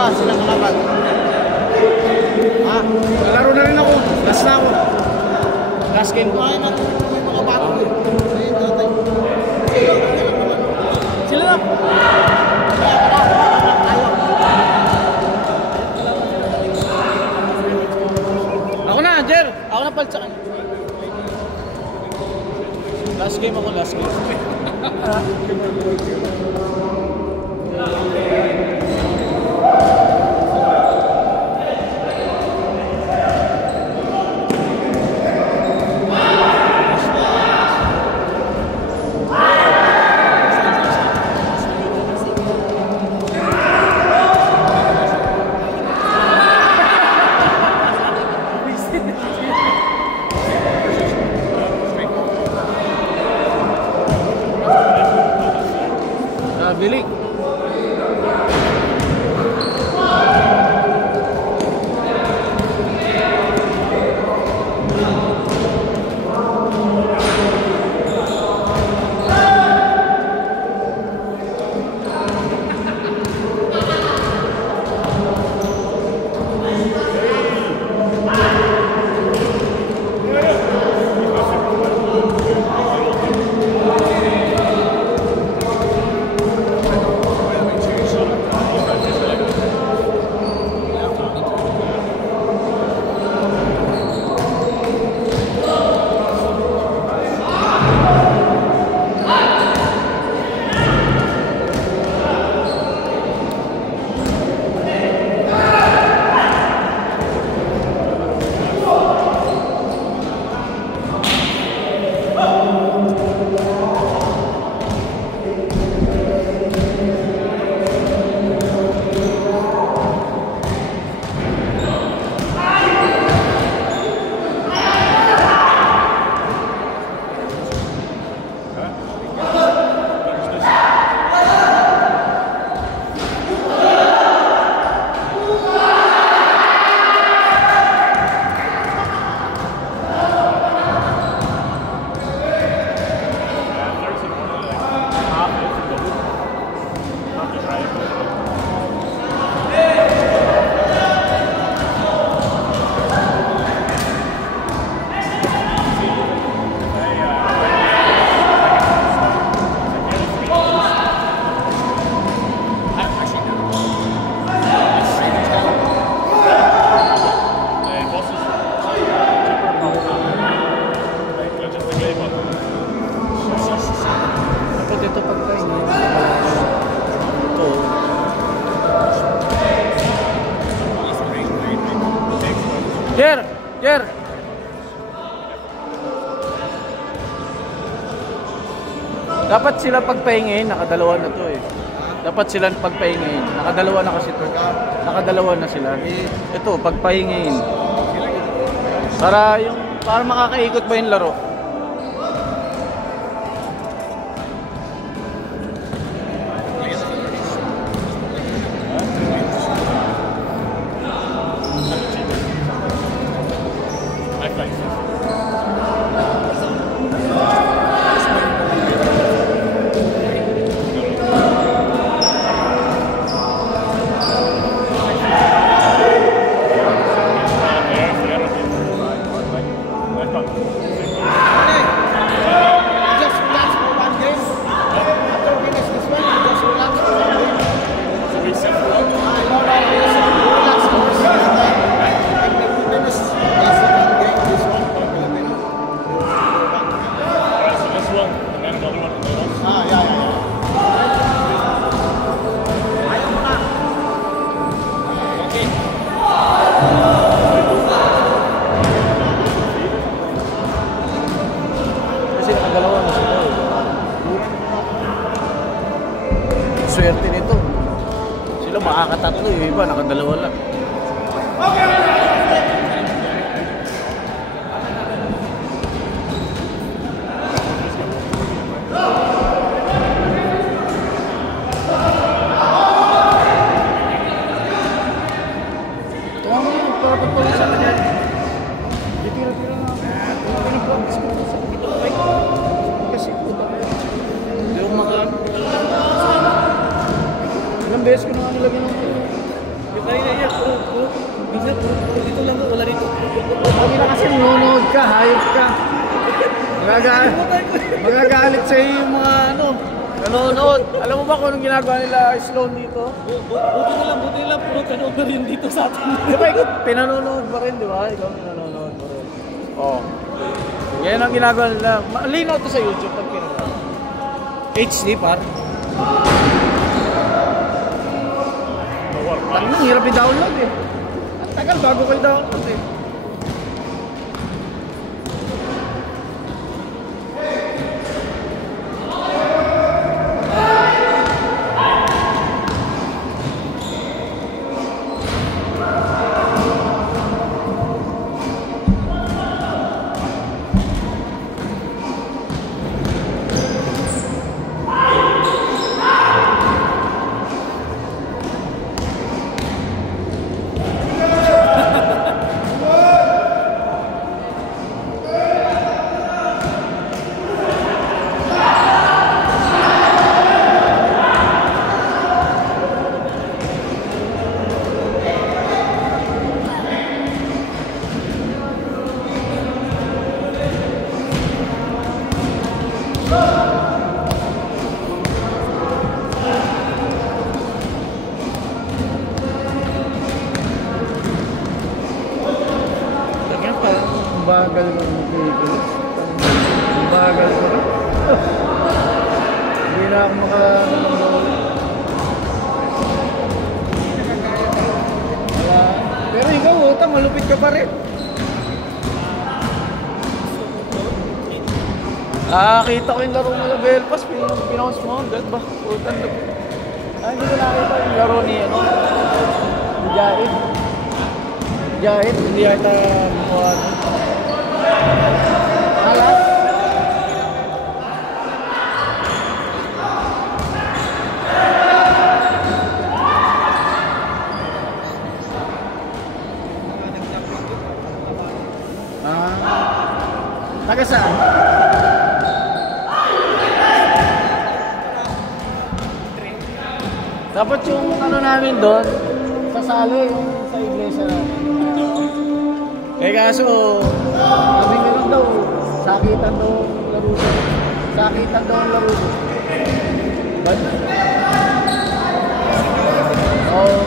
ka, silang kalaban. Ha? Laro na rin ako. Last na ako. Last game ko. Ay, natin yung mga bato. Sila lang. Ako na, Jer. Ako na paltsa. Last game ako, last game. Bilik. Jer. Dapat sila pagpahingin, nakadalawa na to eh. Dapat sila pagpahingin, nakadalawa na kasi to. Nakadalawa na sila. Ito, pagpahingin. Para makakaikot ba yung laro? Swerte nito. Sila makakatatlo, yung iba nakadalawa lang. Tuwang mo yun, para pagpawisan na yan. Tira-tira na. Pinag-practice ko sa kapitol. Kasi puta. Yung mga... Ilang beses ko na nga nilagyan ng Kaya na yan, minsan dito lang, wala dito. Sabi na kasi nanonood ka, hayop ka. Magagalit sa iyo yung mga ano, nanonood. Alam mo ba kung anong ginagawa nila Sloan dito? Buti na lang, puro kanood na rin dito sa atin. Di ba, pinanonood pa rin, di ba? Ikaw pinanonood pa rin. Oo. Yan ang ginagawa nila. Malinaw to sa YouTube pag pinanood. HD par. Tanong, hirap i-download eh. Ang tagal bago kayo download eh. Bagal mo ng vehicles. Bagal ko rin. Hindi na ako pero ikaw, utang, malupit ka pa rin. Kita ko yung laro mo sa Belfast. Pinost mo, dahil ba? Utang na. Hindi ko nakita yung laro ni Jahid. Jahid, hindi ata mukha. Hala? Taga saan? Dapat yung ano namin doon, sasali yung sa iglesia namin. Kaso, sabi nga lang daw, sakitan daw laro. Sakitan daw ang laro. Ba't? Oo.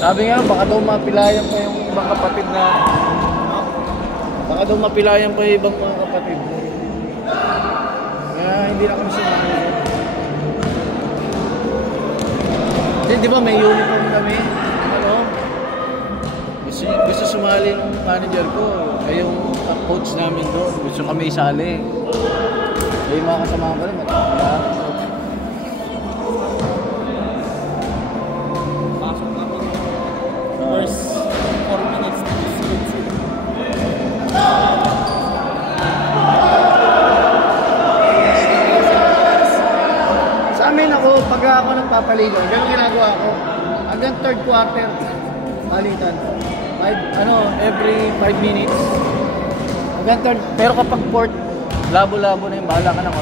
Sabi nga, baka daw mapilayan pa yung ibang kapatid na... Baka daw mapilayan pa yung ibang mga kapatid. Kaya hindi na kami sumali. Di ba may uniform kami? Ano? Gusto sumali ng manager ko. Ay yung coach namin doon. Gusto kami isali. Ay yung mga kasama ko rin. Pasok kami. First 4 minutes na sa amin ako, pag ako nagpapaligo, ganun ginagawa ko. Hanggang third quarter, palitan. Every 5 minutes. Hanggang third, pero kapag fourth, labo-labo na yung bahala ka na ko.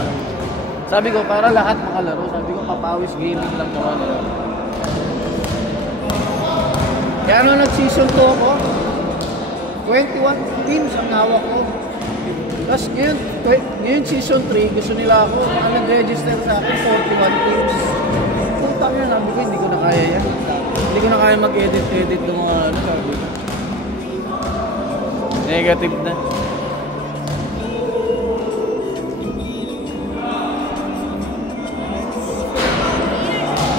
Sabi ko, para lahat makalaro. Sabi ko, papawis gaming lang naman. Kaya nung nag-season 2 ako, 21 teams ang hawak ko. Tapos ngayon season 3, gusto nila ako, nag-register sa akin, 41 teams. Puntang yun, sabi ko, hindi ko na kaya yan. Hindi ko na kaya mag-edit ng mga ano, sabi ko. Negative na.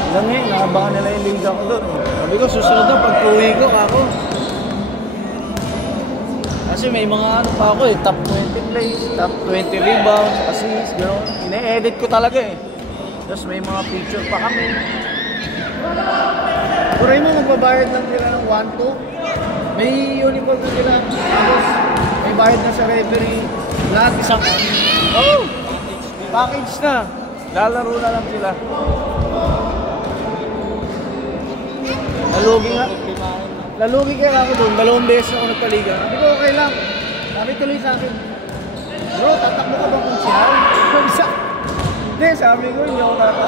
Alam niya, nakabangan nila yung liga ko doon. Sabi ko, susunod na pag-uwi ko ako. Kasi may mga ano pa ako top 20 plays, top 20 rebounds, assists, gano'n. Ine-edit ko talaga eh. Tapos may mga picture pa kami. Puro mo, magbabayad lang nila ng 1-2. May uniform na nila. Tapos may bayad na sa referee. Lahat isang package na. Lalaro na lang sila. Nalugi kaya ako doon. 2 beses ako nagpaliga. Sabi ko okay lang. Sabi tuloy sa akin, bro, tatakbo ka bang konsyal? Hindi, sabi ko, hindi ako dapat.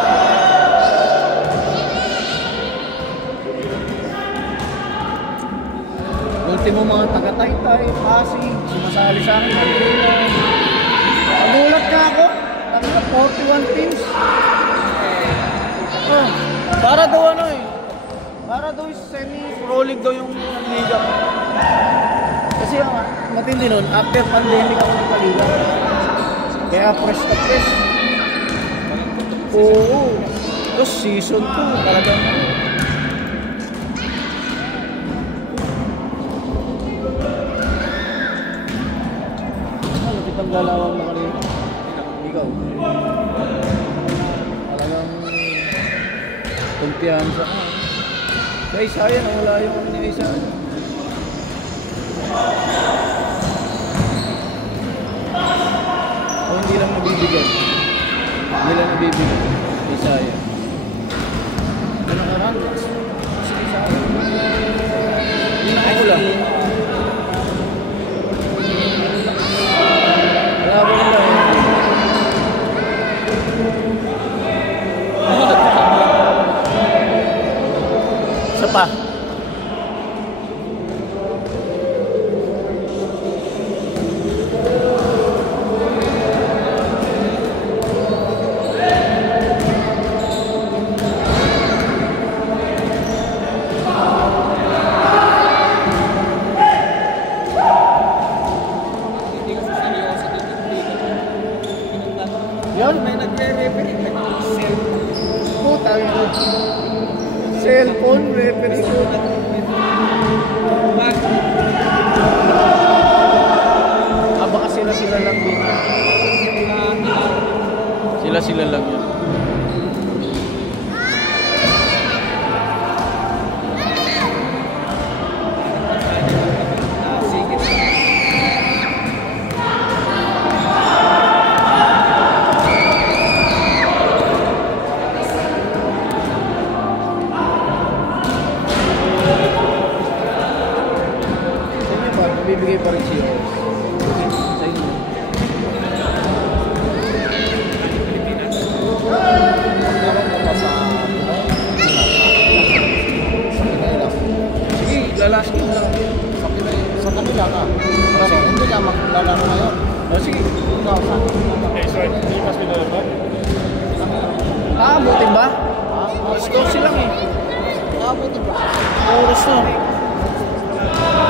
Ultimo mga taga-Taytay, Pasig, sumasali sa akin. Nagulat ka ako. Sabi ko, 41 teams. Para daw ano eh. Para daw semi-pro league daw yung liga. Kasi ang matindi nun, after pandemic ako nagpaliga. Kaya fresh na fresh. Oo. Tapos season 2, talagang ang lalawang mo kanina. Ikaw. Talagang kumpiyansa ka. Sa isa yan, wala yung ano niya isa. O hindi lang nabibigyan. Hindi lang nabibigyan. Isa yan. Ano nakaraan? Isa yan. Hindi na ako lang. Labo nila eh. Isa pa. Yan, may nagre-referee. Puta ito. Cellphone referee. Baka sila lang din. Sila lang yan. Bibigay pa rin siya sa inyo. Sige, lalaskin na. Sa kanila ka. Hindi ka maglalaro ngayon. Sige. sorry. Hindi mas pinalala ba? Aabutin ba? Score silang eh. Aabutin ba? Oras na.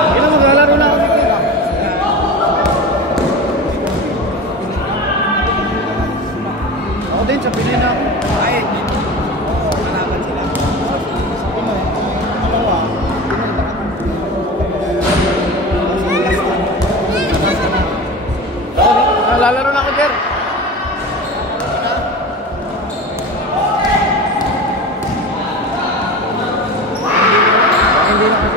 Hindi na maglalaro na ako dito. Ako din, sa Pili na ako. Ay, malaman sila. Lalaro na ako, Jer. Hindi na ako.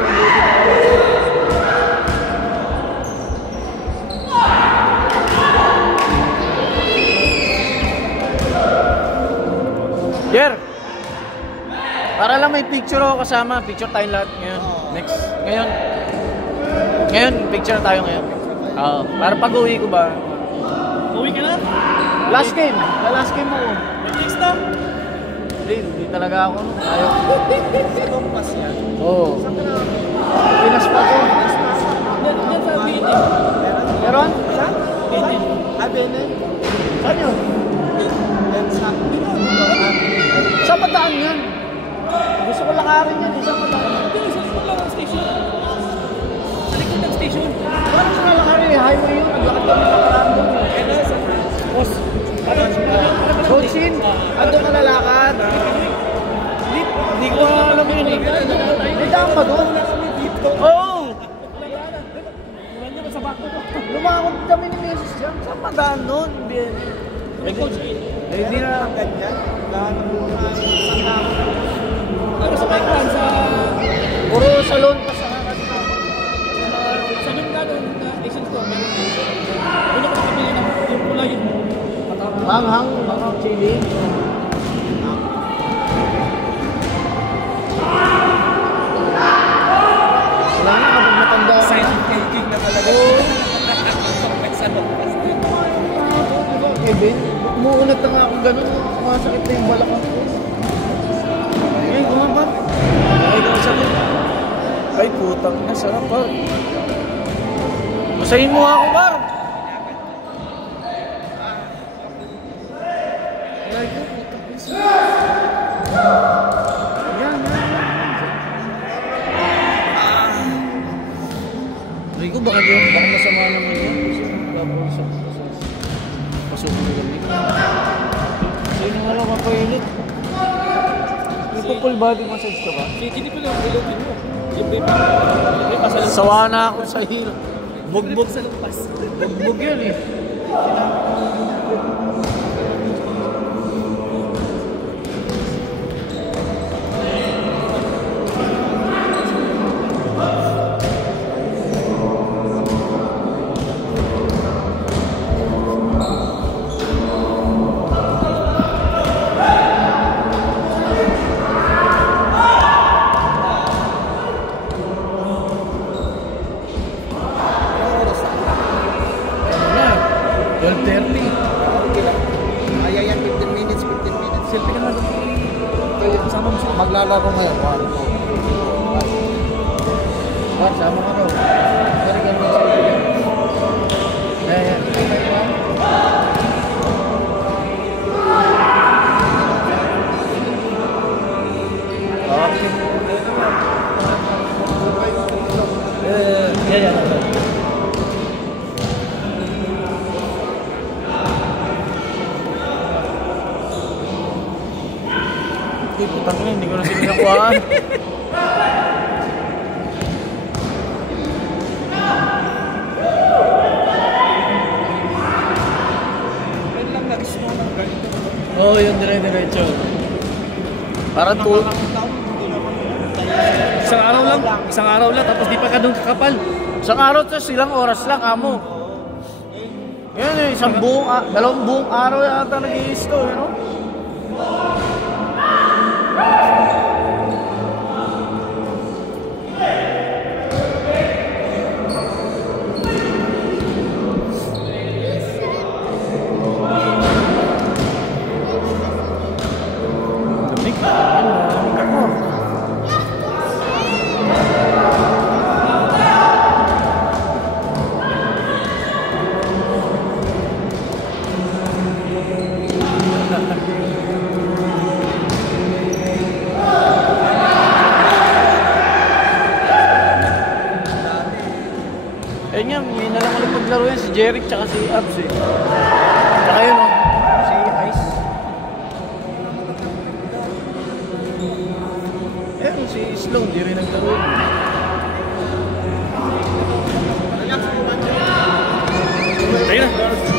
Jer, para lang may picture ako kasama. Picture tayo lahat ngayon. Next. Ngayon, picture tayo ngayon. Para pag-uwi ko ba? Uwi ka na? Last game. Last game mo. Next na? Hindi talaga ako. Ayaw. Sa Tompas yan? Oo. Pinas pa ko. Yan sa BNN. Meron? Sa? BNN. BNN? Saan yun? Yan sa Saan pataan yan? Gusto ko lakarin yan. Saan pataan? Hindi, sa lang ang station. Sa likod ng station. Parang sa lakarin eh. Highway yun. Naglakad kami nakaraan doon. Kaya na sa boss. Coachin, ando ka lalakad. Hindi ko alam yun eh. May daan ba doon? Oo! Sa bako to. Lumakot kami ni Mrs. Jam. Saan pa daan doon? May coach eh. Hindi na ganyan. Daan mo na Ano sa Paipan sa... puro salon pa sa Sa yung gano'n na station store, meron dito. Una ko nakabili ng yung pula yung patapos. Manghang chili. Wala na kapag matanda. Silent taking na talaga. Oo. Sa Tompas din. Kevin, Umuunat na nga ako ganun. Sumasakit na yung balakang ko. Ngayon, gumampat. Ay, gumampat. Ay, putang na. Sarap, par. Masahin mo ako, par. Ay, putang na. Yan, yan. Rico, baka masama naman yun. Pasok mo lang dito. Sino nga lang mapainit? May full body massage ka ba? Hindi ko lang ilogin mo. Libre pa sa lampas. Sawa na ako sa hilo. Bugbog sa lampas. Bugbog yun eh. Selfie ka naman. Kasama mo siya. Maglalaro ngayon. Sama ka daw. Sorry ka naman sa iyo. Ayan. Okay. Yan. Ay, putang na, hindi ko na sininakuhaan. Yan lang nagis mo ng ganito. Oo, yun dire-diretso. Parang Isang araw lang, tapos di pa ka doon kakapal. isang araw to, silang oras lang, amo. Yan eh, dalawang buong araw yata nag-i-isto, you know? Ayun nga, ngayon na lang ulit paglaro yan, si Jeric tsaka si Abs eh. Tsaka yun o, si Ice. Ayun, si Sloan, di rin naglaro yun. Ayun na.